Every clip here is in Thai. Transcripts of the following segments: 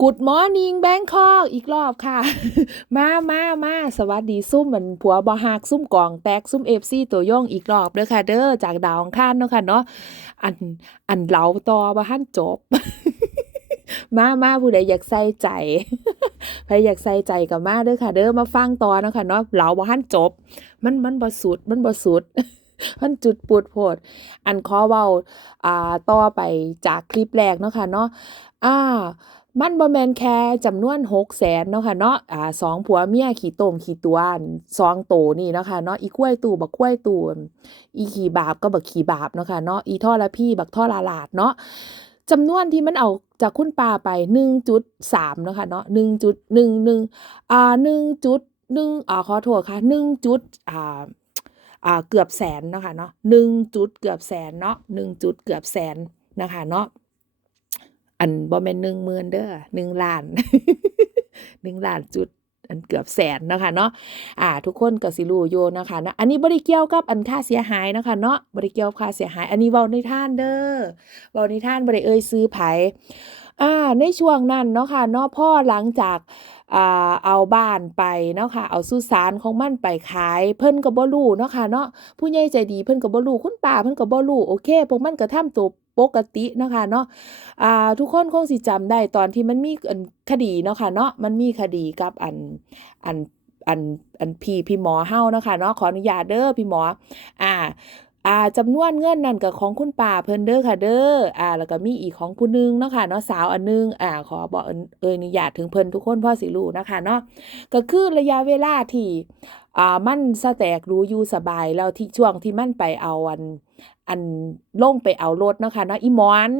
Good morning Bangkok อีกรอบค่ะ มามามาสวัสดีซุ่มเหมือนผัวบ่ฮักซุ่มกองแตกซุ่ม FC ตัวย่องอีกรอบเด้อค่ะ เด้อจากดาวองคารเนาะค่ะเนาะอันอันเหลาต่อบ่ทันจบ มามาผู้ใดอยากใส่ใจใครอยากใส่ใจก็มาเด้อค่ะ เด้อมาฟังต่อเนาะค่ะเนาะเหลาบ่ทันจบ มันมันบ่สุดมันบ่สุดมันจุดปูดโพด อันขอเว้าอ่าต่อไปจากคลิปแรกเนาะค่ะเนาะอ่า มันบ่แมนแค่จำนวน600,000เนาะค่ะเนาะอ่าสองผัวเมียขี้ต้มขี้ตวนสองโตนี่เนาะค่ะเนาะอีกล้วยตู่บักกล้วยตู่อีขี้บาปก็บักขี้บาปเนาะค่ะเนาะอีท่อละพี่บักท่อละหลาดเนาะจำนวนที่มันเอาจากคุณป้าไป1.3เนาะค่ะเนาะ1.11อ่า1.1อ่าขอโทษค่ะ1จุดอ่าอ่าเกือบแสนเนาะค่ะเนาะหนึ่งจุดเกือบแสนเนาะหนึ่งจุดเกือบแสนนะคะเนาะ อันบ่แม่นหนึ่งหมื่นเด้อหนึ่งล้านหนึ่งล้านจุดอันเกือบแสนนะคะเนาะ อ่า ทุกคนก็สิรู้อยู่นะคะนะ อันนี้บ่ได้เกี่ยวกับอันค่าเสียหายนะคะเนาะบ่ได้เกี่ยวค่าเสียหาย อันนี้เว้าในท่านเด้อเว้าในท่านบ่ได้เอ่ยซื้อไผอ่า ในช่วงนั้นเนาะค่ะเนาะพ่อหลังจากอ่าเอาบ้านไปเนาะค่ะ เอาสุสานของมันไปขาย เพิ่นก็บ่รู้เนาะค่ะเนาะ ผู้ใหญ่ใจดีเพิ่นก็บ่รู้คุณป้าเพิ่นก็บ่รู้โอเคพวกมันก็ทำตัว ปกติเนาะค่ะเนาะอ่าทุกคนคงสิจำได้ตอนที่มันมีคดีเนาะค่ะเนาะมันมีคดีกับอันอันอันอันพี่พี่หมอเฮาเนาะค่ะเนาะขออนุญาตเด้อพี่หมอ อ่าอ่าจำนวนเงินนั่นก็ของคุณป้าเพิ่นเด้อค่ะเด้ออ่าแล้วก็มีอีกของผู้หนึงเนาะค่ะเนาะสาวอันหนึงอ่าขอบอกเอ่ยอนุญาตถึงเพิ่นทุกคนพ่อสิรู้นะคะเนาะก็คือระยะเวลาที่ อ่ามันสแตกรู้อยู่สบายแล้วที่ช่วงที่มันไปเอาอันอันลงไปเอารถเนาะค่ะเนาะอีมอน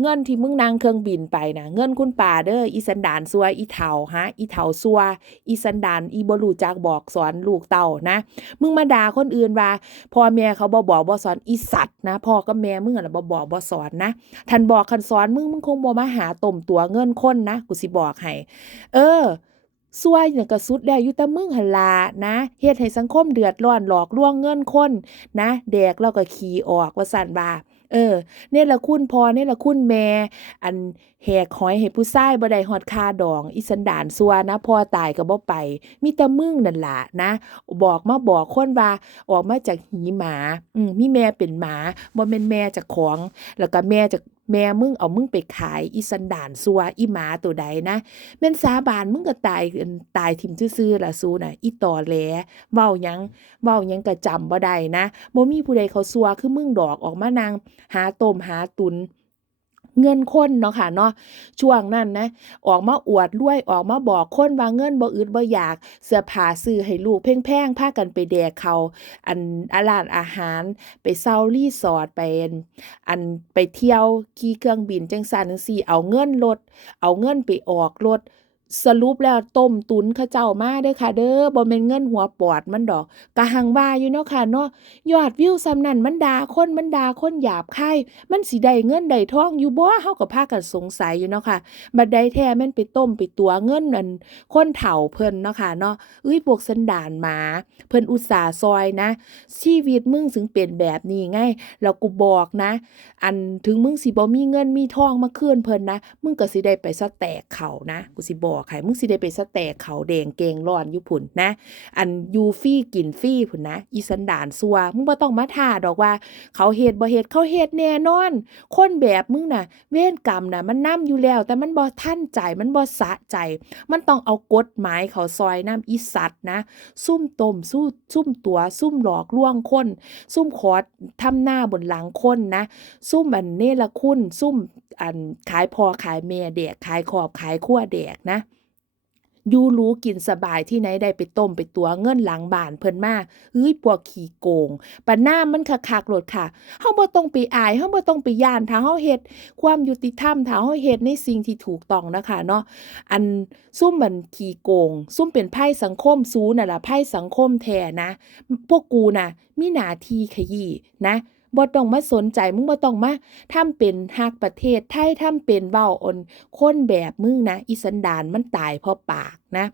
เงินที่มึงนั่งเครื่องบินไปนะเงินคุณป้าเด้ออีสันดานซัวอีเฒ่าฮะอีเฒ่าซัวอีสันดานอีบรูจักบอกสอนลูกเต้านะ มึงมาด่าคนอื่นว่าพ่อแม่เขาบ่บอกบ่สอนอีสัตว์นะพ่อกับแม่มึงอะบ่บอกบ่สอนนะท่านบอกคันสอนมึงมึงคงบ่มาหาต้มตัวเงินคนนะกูสิบอกให้เออ ซวยเนี่ยก็สุดแล้อยู่แต่มึงหันล่ะนะเฮ็ดให้สังคมเดือดร้อนหลอกลวงเงินคนนะแดกแล้วก็ขี่ออกว่าซั่นว่าเออเนรคุณพอเนรคุณแม่ อันแหกหอยให้ผู้ชายบ่ได้ฮอดคาดอง อีสันดานซัวนะพ่อตายก็บ่ไป มีแต่มึงนั่นล่ะนะ บอกมาบอกคนว่าออกมาจากหีหมา อืมมีแม่เป็นหมาบ่แม่นแม่จากของ แล้วก็แม่จาก แม่มึงเอามึงไปขายอีสันดานซัวอีหมาตัวใดนะแม่นสาบานมึงก็ตายตายทิมซื่อๆล่ะซูน่ะอีตอแหลเว้ายังเว้ายังก็จำบ่ได้นะบ่มีผู้ใดเขาซัวคือมึงดอกออกมานางหาต้มหาตุน เงินคนเนาะค่ะเนาะช่วงนั้นนะ ออกมาอวดรวยออกมาบอกคนว่าเงินบ่อึดบ่อยาก เสื้อผ้าซื้อให้ลูกแพงๆพากันไปแดกเขาอันอาร้านอาหาร ไปเซารีสอร์ทไปอันไปเที่ยวขี่เครื่องบินจังซั่นจังซี่เอาเงินลด เอาเงินไปออกรถ สรุปแล้วต้มตุนเขาเจ้ามาเด้อค่ะ เด้อบ่แม่นเงินหัวปอดมันดอกก็หังว่าอยู่เนาะค่ะเนาะยอดวิวสำนั้นมันดาคนมันดาคนหยาบคายมันสิได้เงินได้ทองอยู่บ่เฮาก็พากันสงสัยอยู่เนาะค่ะบัดใดแท้แม่นไปต้มไปตัวเงินนั่นคนเฒ่าเพิ่นเนาะค่ะเนาะเอ้ยพวกสันดานหมาเพิ่นอุตส่าห์ซอยนะ ชีวิตมึงถึงเป็นแบบนี้ไงแล้วกูบอกนะ อันถึงมึงสิบ่มีเงินมีทองมาคืนเพิ่นนะ มึงก็สิได้ไปสแตกเขานะกูสิบอกให้มึงสิได้ไปสแตกเขาแดงเกงร้อนอยู่พุ่นนะ อันยูฟรีกินฟรีพุ่นนะ อีสันดานซัวมึงบ่ต้องมาท่าดอกว่า เขาเฮ็ดบ่เฮ็ดเขาเฮ็ดแน่นอน คนแบบมึงน่ะ เวรกรรมน่ะมันนำอยู่แล้ว แต่มันบ่ทันใจมันบ่สะใจ มันต้องเอากฎหมายเขาซอยน้ำอีสัตว์นะ ซุ่มต้มสู้ซุ่มตัว ซุ่มหลอกลวงคน ซุ่มขอทำหน้าบนหลังคนนะ ซุ่มอันเนรคุณ ซุ่มอันขายพอขายแม่แดกขายขอบขายขั้วแดกนะ อยู่รู้กินสบายที่ไหนได้ไปต้มไปตัวเงินหลังบ้านเพิ่นมาเฮ้ยพวกขี้โกงปาหน้ามันคักๆโลดค่ะเฮาบ่ต้องไปอายเฮาบ่ต้องไปย่านถ้าเฮาเฮ็ดความยุติธรรมถ้าเฮาเฮ็ดในสิ่งที่ถูกต้องนะคะเนาะอันซุ่มมันขี้โกง ซุ่มเป็นไพ่สังคมซูนั่นล่ะไพ่สังคมแท้นะ พวกกูน่ะมีหน้าที่ขยี้นะ บ่ต้องมาสนใจมึงบ่ต้องมาทำเป็นฮักประเทศไทยทำเป็นเว้าออนคนแบบมึงนะอีสันดานมันตายเพราะปากนะ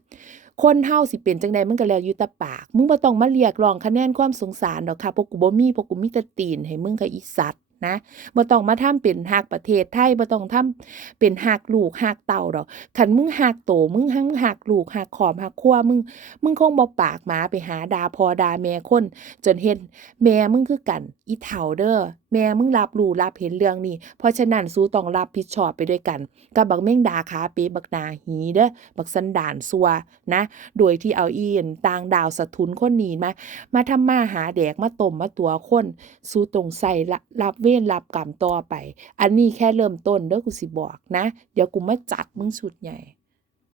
คนเฮาสิเป็นจังใดมันก็แล้วอยู่แต่ปาก มึงบ่ต้องมาเรียกร้องคะแนนความสงสารดอกค่ะพวกกูบ่มีพวกกูมีแต่ตีนให้มึงกับอีสัตว์ นะบ่ต้องมาทำเป็นฮักประเทศไทยบ่ต้องทำเป็นฮักลูกฮักเต้าดอกคันมึงฮักโตมึงหังฮักลูกฮักขอบฮักครัวมึงมึงคงบ่ปากหมาไปหาดาพอดาแม่คนจนเฮ็ดแม่มึงคือกันอีเฒ่าเด้อแม่มึงรับรู้รับเห็นเรื่องนี้ เพราะฉะนั้นสู้ต้องรับผิดชอบไปด้วยกัน กับบักเม่งดาขาเป๊ะบักนาหีเด้อบักสันดานซัวนะ โดยที่เอาอีนต่างดาวสะทุนคนนี้มา มาทำมาหาแดกมาต้มมาตัวคนสู้ตรงใส่รับเวรรับกรรมต่อไป อันนี้แค่เริ่มต้นเด้อกูสิบอกนะ เดี๋ยวกูมาจัดมึงสุดใหญ่